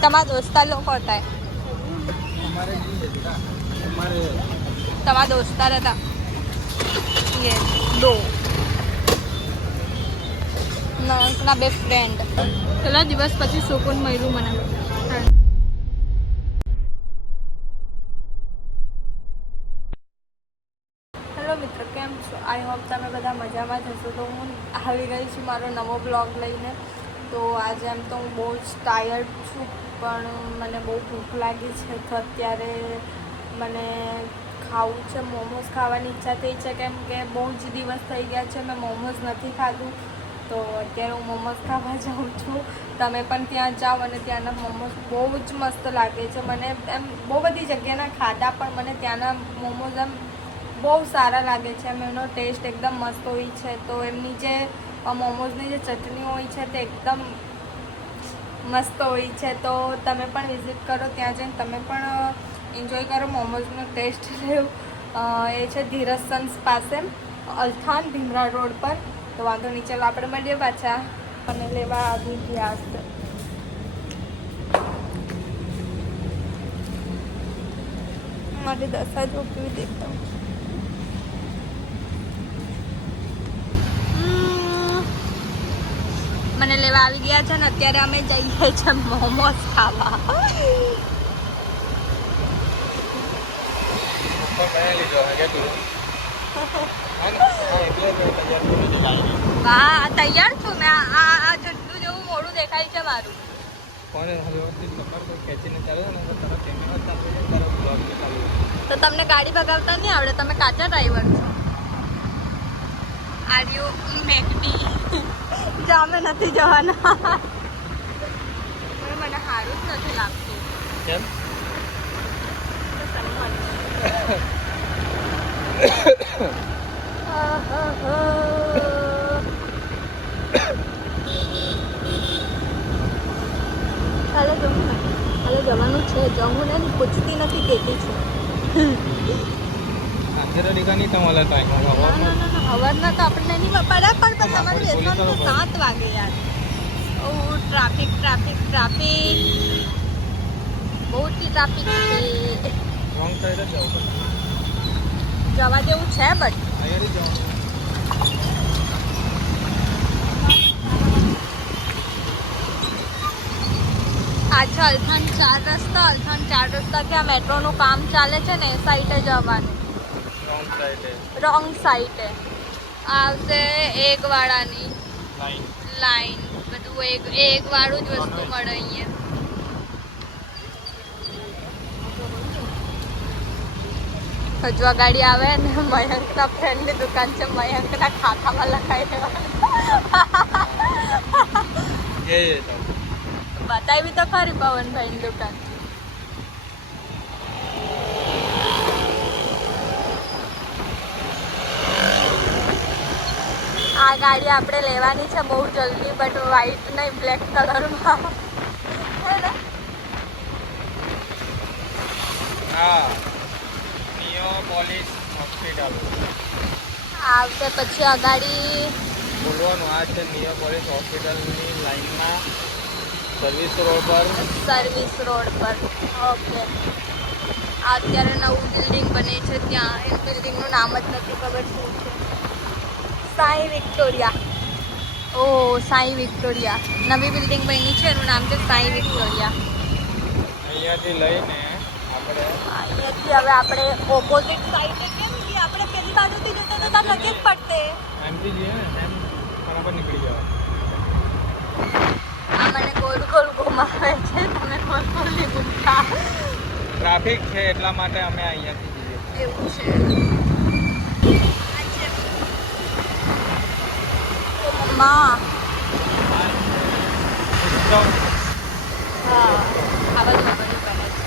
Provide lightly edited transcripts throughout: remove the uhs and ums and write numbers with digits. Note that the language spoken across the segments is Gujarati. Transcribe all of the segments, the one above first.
તમારા દોસ્તાર લોકો હતા તમારા દોસ્તાર હતા દો નંકના બે ફ્રેન્ડ પેલા દિવસ પછી સુકૂન મળ્યું મને. હેલો મિત્રો, કેમ છો? આઈ હોપ તમે બધા મજામાં જશો. તો હું આવી ગઈ છું મારો નવો બ્લોગ લઈને. તો આજે એમ તો હું બહુ જ ટાયર્ડ છું, પણ મને બહુ ભૂખ લાગી છે. તો અત્યારે મને ખાવું છે, મોમોઝ ખાવાની ઈચ્છા થઈ છે, કેમ કે બહુ જ દિવસ થઈ ગયા છે મેં મોમોઝ નથી ખાધું. તો અત્યારે હું મોમોઝ ખાવા જાઉં છું. તમે પણ ત્યાં જાઓ અને ત્યાંના મોમોઝ બહુ જ મસ્ત લાગે છે. મને એમ બહુ બધી જગ્યાના ખાધા, પણ મને ત્યાંના મોમોઝ એમ બહુ સારા લાગે છે. એનો ટેસ્ટ એકદમ મસ્ત હોય છે. તો એમની જે મોમોઝની જે ચટણી હોય છે તે એકદમ મસ્ત હોય છે. તો તમે પણ વિઝિટ કરો, ત્યાં જઈને તમે પણ એન્જોય કરો, મોમોઝનો ટેસ્ટ લેવું. એ છે ધીરજ સન્સ પાસે, અલથાણ ભીમરા રોડ પર. તો વાંધો નહીં, ચાલો આપણે મળીએ પાછા. અને લેવા આવી ગયા હશે. મારી દશા જો કેવી દેખતા મને લેવા આવી ગયા છે ને અત્યારે અમે જઈએ છીએ મોમોઝ ખાવા. હા તૈયાર છું મેં. આ જેટલું જેવું મોડું દેખાય છે મારું. તો તમને ગાડી ભગાવતા નહીં આવડે? તમે કાચા ડ્રાઈવર છો. Are you McD? જામે નથી જવાના. મને સારું જ નથી લાગતું. કેમ? કાલે જવાનું છે. જવું ને પૂછતી નથી, કહેતી છું. હવારના તો આપણને નહીં પડે, પણ તમારે બેસવાનું તો 7 વાગે યાર. ટ્રાફિક ટ્રાફિક ટ્રાફિક, બહુ જ ટ્રાફિક છે. જવા જેવું છે બટ પાછા અલથાણ 4 રસ્તા, અલથાણ 4 રસ્તાથી આ મેટ્રોનું કામ ચાલે છે ને, એ સાઈડે જવાનું. રોંગ સાઈડે આવશે એકવાળાની લાઈન. બધું એક વાળું જ વસ્તુ મળે અહીંયા. હજુ આ ગાડી આવે ને મયંકના ફ્રેન્ડની દુકાન છે, મયંકના ખાતામાં લખાઈ દેવા. બતાવી તો ખરી પવનભાઈની દુકાન. આ ગાડી આપણે લેવાની છે બહુ જલ્દી, બટ વ્હાઈટ નહીં, બ્લેક કલરમાં. આવશે પછી અગાડી બોલવાનું. આ છે નિયોપોલિસ હોસ્પિટલની લાઈનમાં, સર્વિસ રોડ પર. સર્વિસ રોડ પર. ઓકે. અત્યારે નવું બિલ્ડિંગ બને છે ત્યાં. એ બિલ્ડિંગનું નામ જ નથી ખબર શું છે. સાઈ વિક્ટોરિયા. ઓ સાઈ વિક્ટોરિયા નવી બિલ્ડિંગ બની છે, એનું નામ છે સાઈ વિક્ટોરિયા. અહીંયાથી લઈને અહીંયાથી હવે આપણે ઓપોઝિટ સાઈડે, કેમ કે આપણે પેલી બાજુથી જતા તો ત્યાં નજીક પડતે. એમથી જઈએ ને એમ બરાબર નીકળી જવાય. આ મને ગોલ ગોલ ઘુમાવે છે, તમે ગોલ ગોલ નહીં ઘૂમતા. ટ્રાફિક છે એટલા માટે અમે અહીંયાથી જઈએ. એવું છે. માં હા આ બધું કરે છે.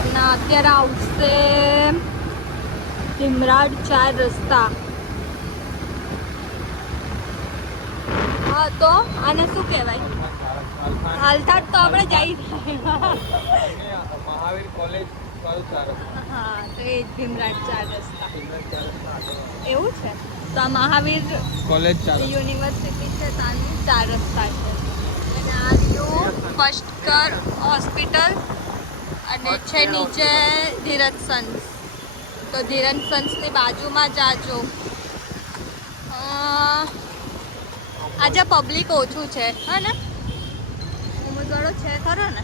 અને અત્યારે આવશે ભીમરાડ 4 રસ્તા. હા તો આને શું કહેવાય? અલથાણ તો આપણે જઈ મહાવીર કોલેજ હા તો એ જ ભીમરાજ 4 રસ્તા એવું છે. તો આ મહાવીર કોલેજ ચાલે. યુનિવર્સિટી છે ત્યાંની 4 રસ્તા છે. અને આ રહ્યું ફર્સ્ટકર હોસ્પિટલ અને છે નીચે ધીરજ સન્સ. તો ધીરજ સન્સની બાજુમાં જાજો. આજે પબ્લિક ઓછું છે હા ને મોમોઝવાળો છે ખરો ને.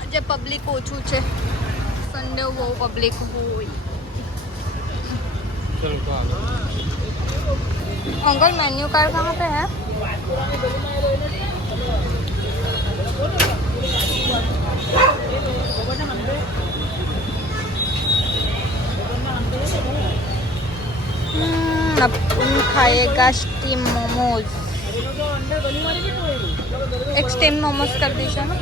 આજે પબ્લિક ઓછું છે સન્ડે બહુ પબ્લિક હોય. चल तो आगे. अंकल मेन्यू कार्ड कहाँ पे है? अपन खाएगा स्टीम मोमोज. एक स्टीम मोमोज कर दीजिए ना.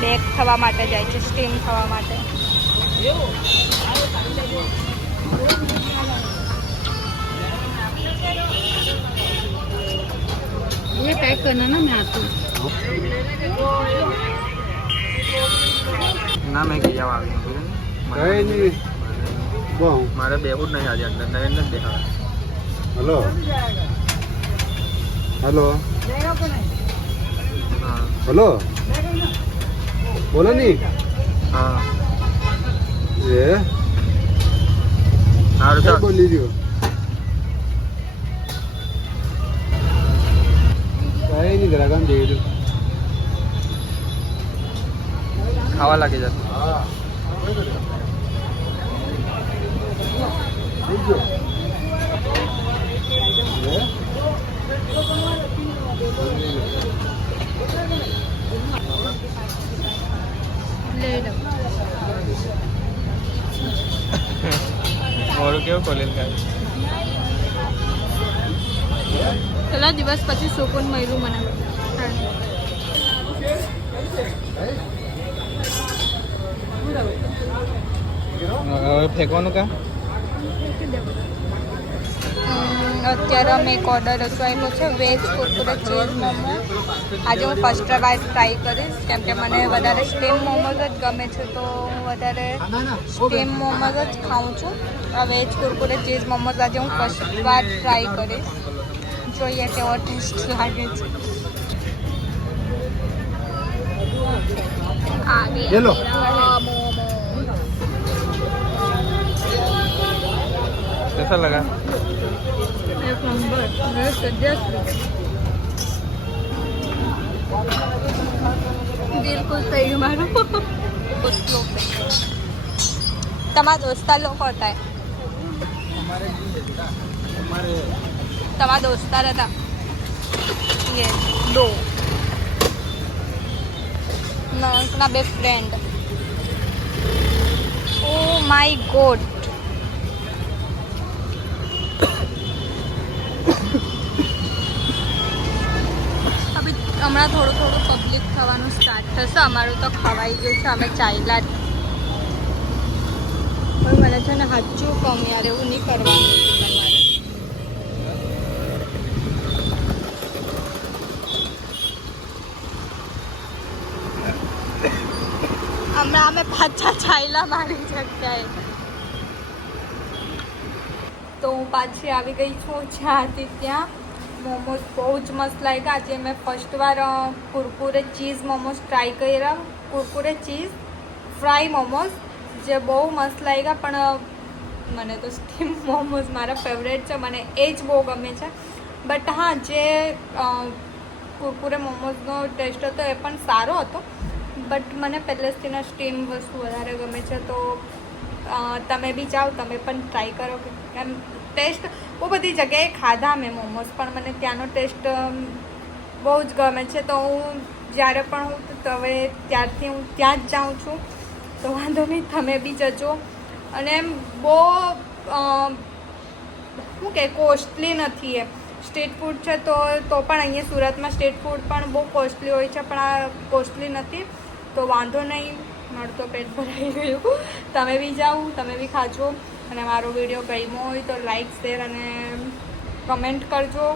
બેક થવા માટે જાય છે સ્ટીમ થવા માટે. ये पैक करना ना मैं आती हूँ. ના મેં ગયા વાગે કઈ નહીં બહુ મારે બેવું જ નહીં આજે અંદર નવીન જ દેખાડે. હલો હલો હા હલો બોલો ની હા એ સારું કઈ ચાલ. બોલી રહ્યો કઈ નહીં જરા કામ જઈ રહ્યું ખાવા લાગી જશે. હા થઈ ગયો લઈ લો. મોરું કેવું ખોલેલ કાંઈ. કેટલા દિવસ પછી સુકૂન મળ્યું મને. હવે ફેંકવાનું કાં. અત્યારે અમે એક ઓર્ડર રખાયેલો છે વેજ કુરકુરે ચીઝ મોમો. આજે હું ફર્સ્ટ વાર ટ્રાય કરીશ કેમ કે મને વધારે સ્ટીમ મોમોઝ જ ગમે છે તો હું વધારે સ્ટીમ મોમોઝ જ ખાઉં છું. આ વેજ કુરકુરે ચીઝ મોમોઝ આજે હું ફર્સ્ટ વાર ટ્રાય કરીશ. જોઈએ કેવો ટેસ્ટ લાગે છે. આવી હેલો. મોમો कैसा लगा. एक नंबर दिल खुश થઈ ગયું મારું. તમારા દોસ્તાર લોકો હતા તમારા દોસ્તાર હતા યસ 2 ના 2 ફ્રેન્ડ. Oh my God. હમણાં થોડું થોડું પબ્લિક થવાનું સ્ટાર્ટ થશે. અમારું તો ખવાઈ ગયું છે અમે ચાલ્યા જ. પણ મને છે ને સાચું કમ યાર એવું નહીં કરવાનું તમારે. હમણાં અમે પાછા ચાલ્યા મારી જગ્યાએ. તો હું પાછી આવી ગઈ છું જ્યાં હતી ત્યાં. મોમોઝ બહુ જ મસ્ત લાગ્યા. આજે મેં ફર્સ્ટ વાર કુરકુરે ચીઝ મોમોઝ ટ્રાય કર્યા. કુરકુરે ચીઝ ફ્રાય મોમોઝ જે બહુ મસ્ત લાગ્યા. પણ મને તો સ્ટીમ મોમોઝ મારા ફેવરેટ છે. મને એ જ બહુ ગમે છે. બટ હા જે કુરકુરે મોમોઝનો ટેસ્ટ હતો એ પણ સારો હતો. બટ મને પહેલેથી સ્ટીમ વસ્તુ વધારે ગમે છે. તો તમે બી જાઓ તમે પણ ટ્રાય કરો. એમ ટેસ્ટ બહુ બધી જગ્યાએ ખાધા મેં મોમોઝ પણ મને ત્યાંનો ટેસ્ટ બહુ જ ગમે છે. તો હું જ્યારે પણ હું હવે ત્યારથી હું ત્યાં જ જાઉં છું. તો વાંધો નહીં તમે બી જજો. અને એમ બહુ શું કે કોસ્ટલી નથી. એ સ્ટ્રીટ ફૂડ છે તો પણ અહીંયા સુરતમાં સ્ટ્રીટ ફૂડ પણ બહુ કોસ્ટલી હોય છે, પણ આ કોસ્ટલી નથી તો વાંધો નહીં, મારું તો પેટ ભરાઈ ગયું. તમે બી જાઓ, તમે બી ખાજો, અને મારો વિડીયો ગમ્યો હોય તો લાઈક શેર અને કમેન્ટ કરજો,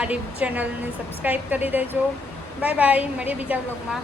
મારી ચેનલને સબસ્ક્રાઈબ કરી દેજો. બાય બાય, મળીએ બીજા વ્લોગમાં.